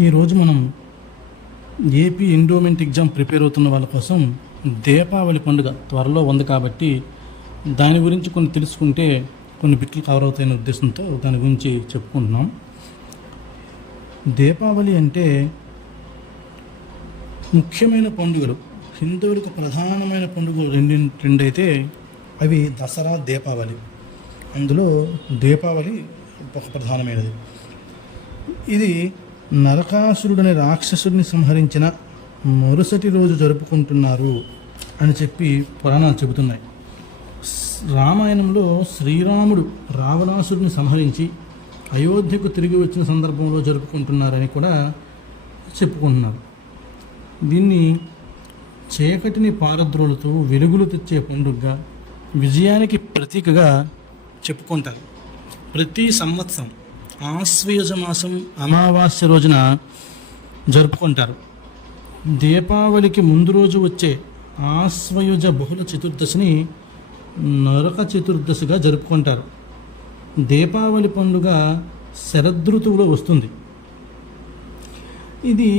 ఈరోజు మనం AP endowment exam prepare అవుతున్న వాళ్ళ కోసం దీపావళి పండుగ త్వరలో ఉంది కాబట్టి దాని గురించి కొన్ని తెలుసుకుంటే కొన్ని బిట్లు కవర్ అవుతాయనే ఉద్దేశంతో దాని గురించి చెప్పుకుంటున్నాం. దీపావళి అంటే ముఖ్యమైన పండుగలు, హిందువులకు ప్రధానమైన పండుగలు రెండైతే అవి దసరా, దీపావళి. అందులో దీపావళి ఒక ప్రధానమైనది. ఇది నరకాసురుడనే రాక్షసుడిని సంహరించిన మరుసటి రోజు జరుపుకుంటున్నారు అని చెప్పి పురాణాలు చెబుతున్నాయి. రామాయణంలో శ్రీరాముడు రావణాసురుని సంహరించి అయోధ్యకు తిరిగి వచ్చిన సందర్భంలో జరుపుకుంటున్నారని కూడా చెప్పుకుంటున్నారు. దీన్ని చీకటిని పారద్రోలుతూ వెలుగులు తెచ్చే పండుగగా, విజయానికి ప్రతీకగా చెప్పుకుంటారు. ప్రతి సంవత్సరం ఆశ్వయుజ మాసం అమావాస్య రోజున జరుపుకుంటారు. దీపావళికి ముందు రోజు వచ్చే ఆశ్వయుజ బహుళ చతుర్దశిని నరక చతుర్దశిగా జరుపుకుంటారు. దీపావళి పండుగ శరదృతువులో వస్తుంది. ఇది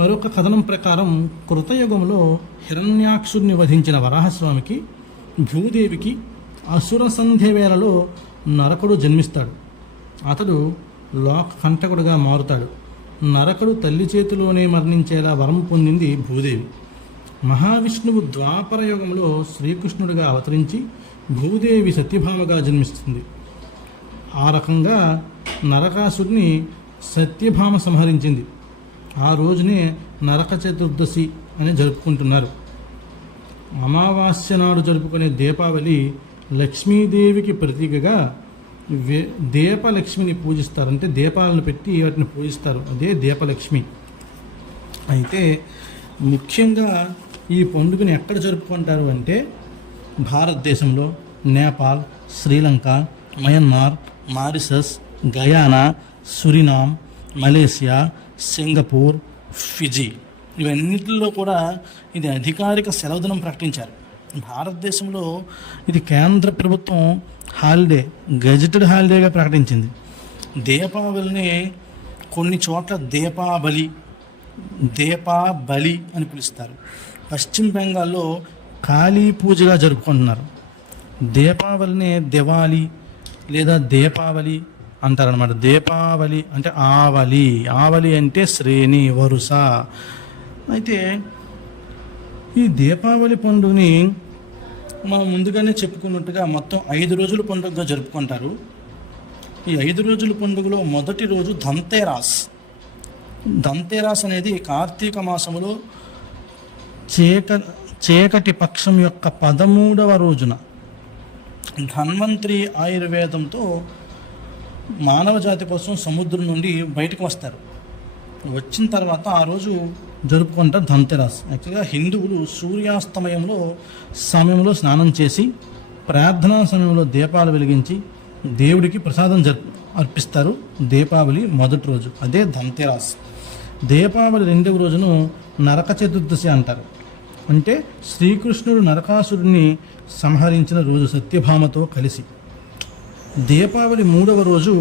మరొక కథనం ప్రకారం కృతయుగంలో హిరణ్యాక్షుడిని వధించిన వరాహస్వామికి, భూదేవికి అసుర సంధ్య వేళలో నరకుడు జన్మిస్తాడు. అతడు లోకంటకుడుగా మారుతాడు. నరకుడు తల్లి చేతిలోనే మరణించేలా వరం పొందింది భూదేవి. మహావిష్ణువు ద్వాపర యుగంలో శ్రీకృష్ణుడిగా అవతరించి భూదేవి సత్యభామగా జన్మిస్తుంది. ఆ రకంగా నరకాసుడిని సత్యభామ సంహరించింది. ఆ రోజునే నరక చతుర్దశి అని జరుపుకుంటున్నారు. అమావాస్య నాడు జరుపుకునే దీపావళి లక్ష్మీదేవికి ప్రతీకగా దీపలక్ష్మిని పూజిస్తారు. అంటే దీపాలను పెట్టి వాటిని పూజిస్తారు. అదే దీపలక్ష్మి. అయితే ముఖ్యంగా ఈ పండుగను ఎక్కడ జరుపుకుంటారు అంటే భారతదేశంలో Nepal, Sri Lanka, Myanmar, Mauritius, Guyana, Suriname, Malaysia, Singapore, Fiji ఇవన్నిటిలో కూడా ఇది అధికారిక సెలవు దినం ప్రకటించారు. భారతదేశంలో ఇది కేంద్ర ప్రభుత్వం హాలిడే, గెజిటెడ్ హాలిడేగా ప్రకటించింది. దీపావళిని కొన్ని చోట్ల దీపాబలి అని పిలుస్తారు. పశ్చిమ బెంగాల్లో కాళీ పూజగా జరుపుకుంటున్నారు. దీపావళిని దివాలి లేదా దీపావళి అంటారనమాట. దీపావళి అంటే ఆవలి అంటే శ్రేణి, వరుస. అయితే ఈ దీపావళి పండుగని మనం ముందుగానే చెప్పుకున్నట్టుగా మొత్తం 5 రోజుల పండుగగా జరుపుకుంటారు. ఈ 5 రోజుల పండుగలో మొదటి రోజు ధన్తేరాస్ అనేది కార్తీక మాసములో చీకటి పక్షం యొక్క 13వ రోజున ధన్వంతరి ఆయుర్వేదంతో మానవ జాతి కోసం సముద్రం నుండి బయటకు వస్తారు. వచ్చిన తర్వాత ఆ రోజు జరుపుకుంటారు ధన్తెరస్. యాక్చువల్గా హిందువులు సూర్యాస్తమయంలో సమయంలో స్నానం చేసి ప్రార్థనా సమయంలో దీపాలు వెలిగించి దేవుడికి ప్రసాదం అర్పిస్తారు. దీపావళి మొదటి రోజు అదే ధన్తెరస్. దీపావళి 2వ రోజును నరక చతుర్దశి అంటారు. అంటే శ్రీకృష్ణుడు నరకాసురుడిని సంహరించిన రోజు సత్యభామతో కలిసి. దీపావళి 3వ రోజు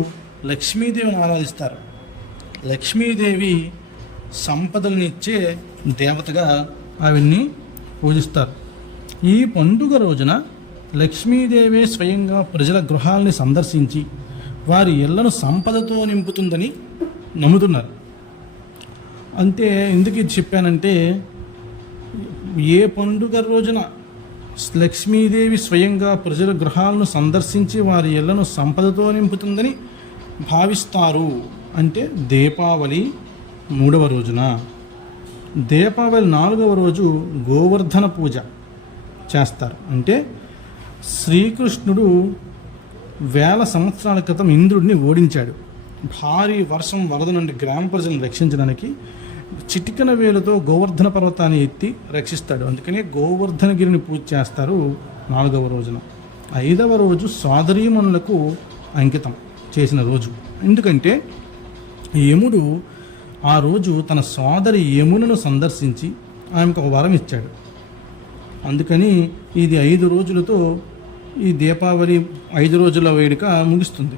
లక్ష్మీదేవిని ఆరాధిస్తారు. లక్ష్మీదేవి సంపదలనిచ్చే దేవతగా ఆవిడ్ని పూజిస్తారు. ఈ పండుగ రోజున లక్ష్మీదేవే స్వయంగా ప్రజల గృహాలని సందర్శించి వారి ఇళ్లను సంపదతో నింపుతుందని నమ్ముతున్నారు. అంతే. ఎందుకు ఇది చెప్పానంటే ఏ పండుగ రోజున లక్ష్మీదేవి స్వయంగా ప్రజల గృహాలను సందర్శించి వారి ఇళ్లను సంపదతో నింపుతుందని భావిస్తారు అంటే దీపావళి 3వ రోజున. దీపావళి 4వ రోజు గోవర్ధన పూజ చేస్తారు. అంటే శ్రీకృష్ణుడు 1000 సంవత్సరాల క్రితం ఇంద్రుడిని ఓడించాడు. భారీ వర్షం, వరద నుండి గ్రామ ప్రజలను రక్షించడానికి చిటికన వేలుతో గోవర్ధన పర్వతాన్ని ఎత్తి రక్షిస్తాడు. అందుకనే గోవర్ధనగిరిని పూజ చేస్తారు 4వ రోజున. 5వ రోజు సోదరీమణులకు అంకితం చేసిన రోజు. ఎందుకంటే యముడు ఆ రోజు తన సోదరి యమునను సందర్శించి ఆమెకు ఒక వరం ఇచ్చాడు. అందుకని ఇది 5 రోజులతో ఈ దీపావళి 5 రోజుల వేడుక ముగుస్తుంది.